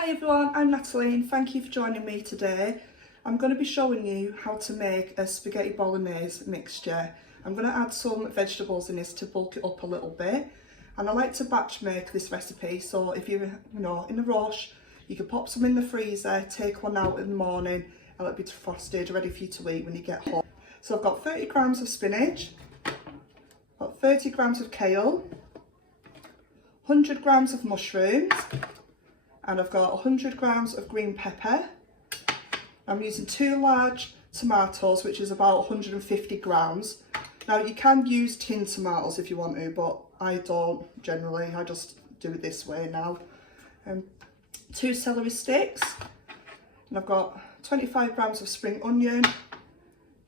Hi everyone, I'm Natalie and thank you for joining me today. I'm going to be showing you how to make a spaghetti bolognese mixture. I'm going to add some vegetables in this to bulk it up a little bit, and I like to batch make this recipe, so if you're in a rush, you can pop some in the freezer, take one out in the morning and it'll be defrosted, ready for you to eat when you get home. So I've got 30 grams of spinach, got 30 grams of kale, 100 grams of mushrooms, and I've got 100 grams of green pepper. I'm using 2 large tomatoes, which is about 150 grams. Now you can use tin tomatoes if you want to, but I don't generally, I just do it this way now. 2 celery sticks, and I've got 25 grams of spring onion.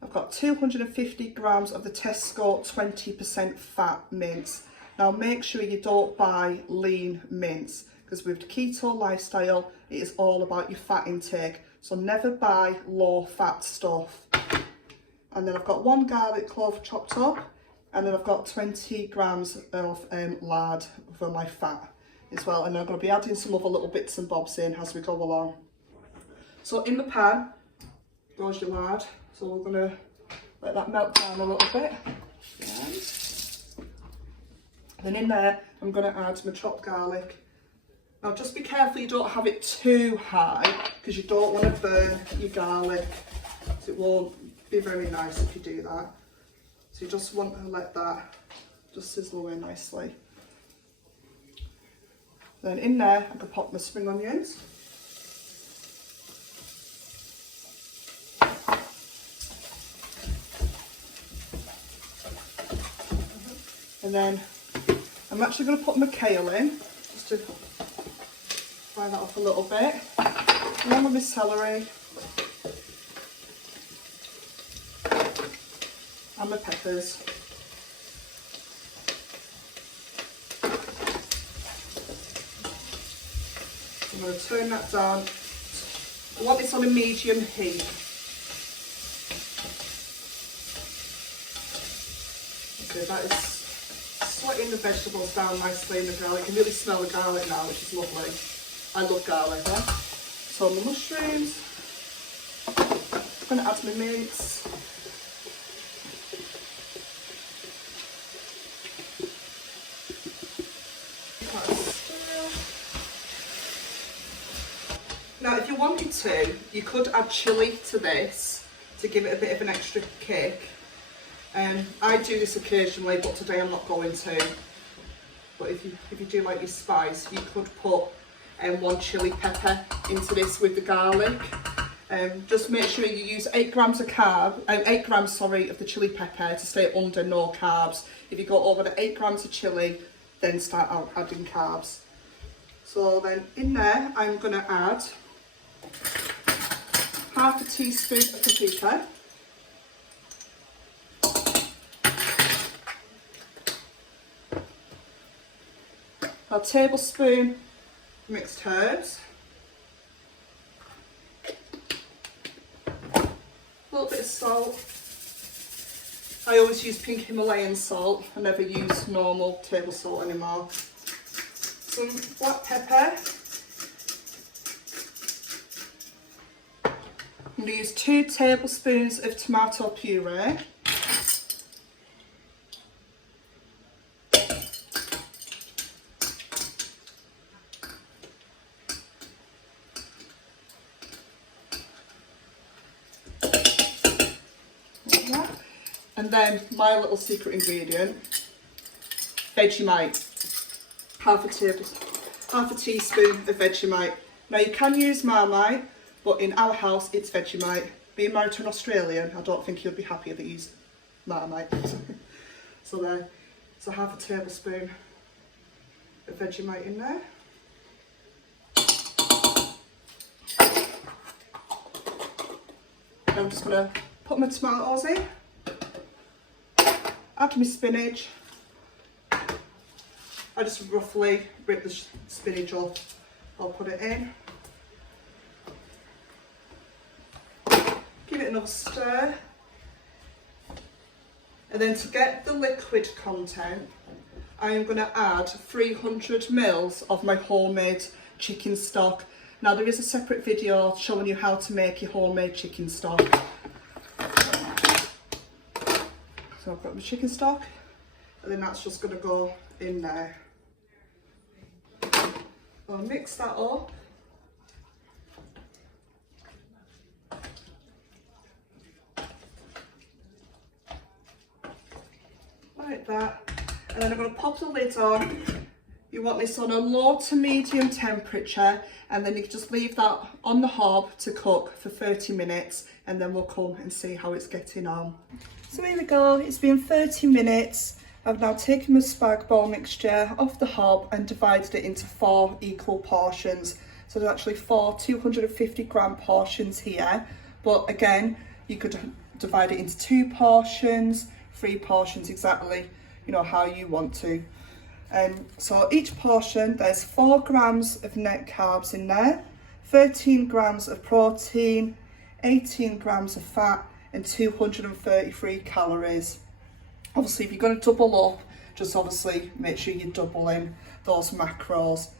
I've got 250 grams of the Tesco 20% fat mince. Now make sure you don't buy lean mince, because with the keto lifestyle, it is all about your fat intake. So never buy low fat stuff. And then I've got 1 garlic clove chopped up, and then I've got 20 grams of lard for my fat as well. And I'm going to be adding some other little bits and bobs in as we go along. So in the pan goes your lard. So we're going to let that melt down a little bit. Then in there, I'm going to add my chopped garlic. Now just be careful you don't have it too high, because you don't want to burn your garlic. So it won't be very nice if you do that. So you just want to let that just sizzle away nicely. Then in there, I can pop my spring onions. And then I'm actually going to put my kale in, just to fry that off a little bit. And then with my celery and my peppers. I'm going to turn that down. I want this on a medium heat. Okay, that is sweating the vegetables down nicely in the garlic. You can really smell the garlic now, which is lovely. I love garlic. So my mushrooms, I'm going to add my mince. Now if you wanted to, you could add chilli to this to give it a bit of an extra kick. I do this occasionally, but today I'm not going to. But if you do like your spice, you could put 1 chili pepper into this with the garlic. Just make sure you use 8 grams of of the chili pepper to stay under no carbs. If you go over the 8 grams of chili, then start adding carbs. So then in there, I'm going to add half a teaspoon of paprika. A tablespoon mixed herbs, a little bit of salt. I always use pink Himalayan salt, I never use normal table salt anymore. Some black pepper. I'm going to use 2 tablespoons of tomato puree. And then my little secret ingredient, Vegemite, half a teaspoon of Vegemite. Now you can use Marmite, but in our house it's Vegemite. Being married to an Australian, I don't think you'll be happy that you use Marmite. So there, so half a tablespoon of Vegemite in there. I'm just going to put my tomatoes in. Add my spinach. I just roughly rip the spinach up. I'll put it in. Give it another stir. And then to get the liquid content, I am going to add 300 ml of my homemade chicken stock. Now there is a separate video showing you how to make your homemade chicken stock. So I've got my chicken stock, and then that's just going to go in there. I'll mix that up. Like that. And then I'm going to pop the lid on. You want this on a low to medium temperature, and then you can just leave that on the hob to cook for 30 minutes, and then we'll come and see how it's getting on. So here we go, it's been 30 minutes. I've now taken my spag bol mixture off the hob and divided it into 4 equal portions. So there's actually 4 250 gram portions here, but again, you could divide it into 2 portions, 3 portions, exactly, you know, how you want to. So each portion, there's 4 grams of net carbs in there, 13 grams of protein, 18 grams of fat, and 233 calories. Obviously, if you're going to double up, just obviously make sure you're doubling those macros.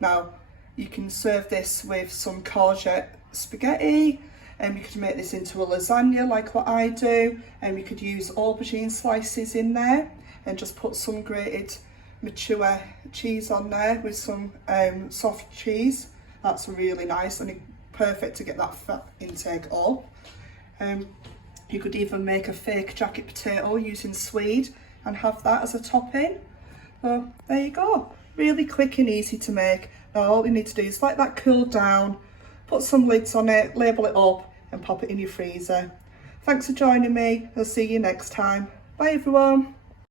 Now, you can serve this with some courgette spaghetti, and you could make this into a lasagna like what I do, and you could use aubergine slices in there, and just put some grated mature cheese on there with some soft cheese. That's really nice and perfect to get that fat intake up. You could even make a fake jacket potato using swede and have that as a topping. So there you go, really quick and easy to make. Now all you need to do is let that cool down, put some lids on it, label it up and pop it in your freezer. Thanks for joining me. I'll see you next time. Bye everyone.